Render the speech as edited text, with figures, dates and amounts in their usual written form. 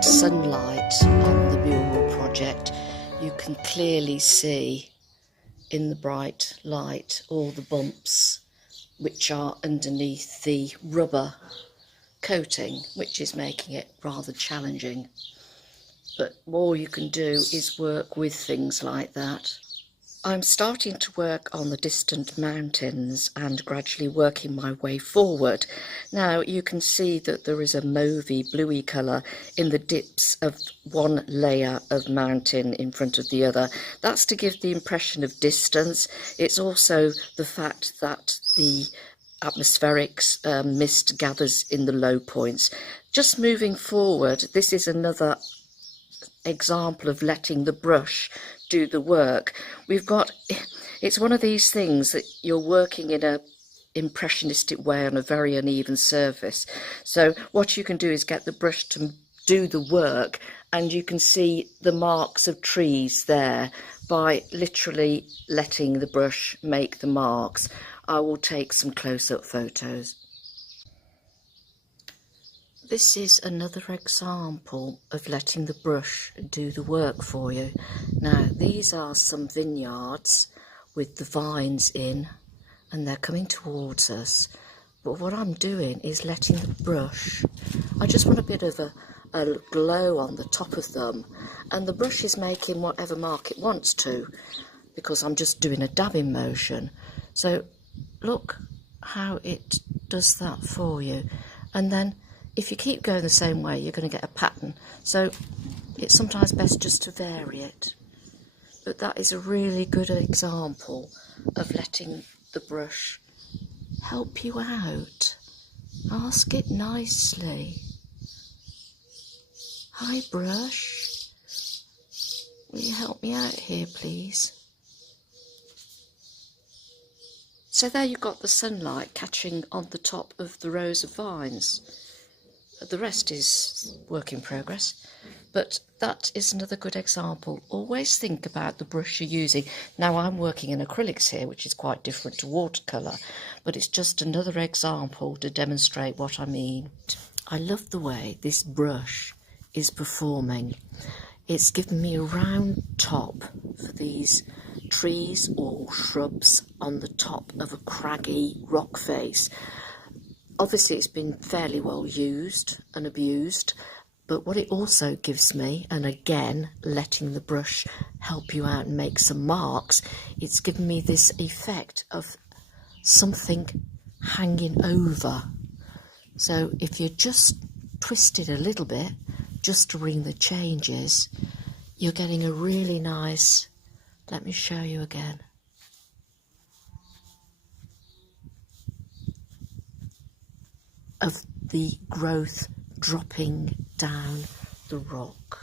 direct sunlight on the mural project, you can clearly see in the bright light all the bumps which are underneath the rubber coating, which is making it rather challenging. But all you can do is work with things like that. I'm starting to work on the distant mountains and gradually working my way forward. Now you can see that there is a mauvey bluey colour in the dips of one layer of mountain in front of the other. That's to give the impression of distance. It's also the fact that the atmospheric mist gathers in the low points. Just moving forward, this is another example of letting the brush do the work. It's one of these things that you're working in a impressionistic way on a very uneven surface. So what you can do is get the brush to do the work, and you can see the marks of trees there by literally letting the brush make the marks. I will take some close-up photos. This is another example of letting the brush do the work for you. Now, these are some vineyards with the vines in, and they're coming towards us. But what I'm doing is letting the brush, I just want a bit of a glow on the top of them, and the brush is making whatever mark it wants to, because I'm just doing a dabbing motion. So look how it does that for you. And then if you keep going the same way, you're going to get a pattern. So it's sometimes best just to vary it. But that is a really good example of letting the brush help you out. Ask it nicely. Hi, brush. Will you help me out here, please? So there you've got the sunlight catching on the top of the rows of vines. The rest is work in progress, but that is another good example. Always think about the brush you're using. Now I'm working in acrylics here, which is quite different to watercolour, but it's just another example to demonstrate what I mean. I love the way this brush is performing. It's given me a round top for these trees or shrubs on the top of a craggy rock face. Obviously it's been fairly well used and abused, but what it also gives me, and again letting the brush help you out and make some marks, it's given me this effect of something hanging over. So if you just twist it a little bit, just to bring the changes, you're getting a really nice, let me show you again. Of the growth dropping down the rock.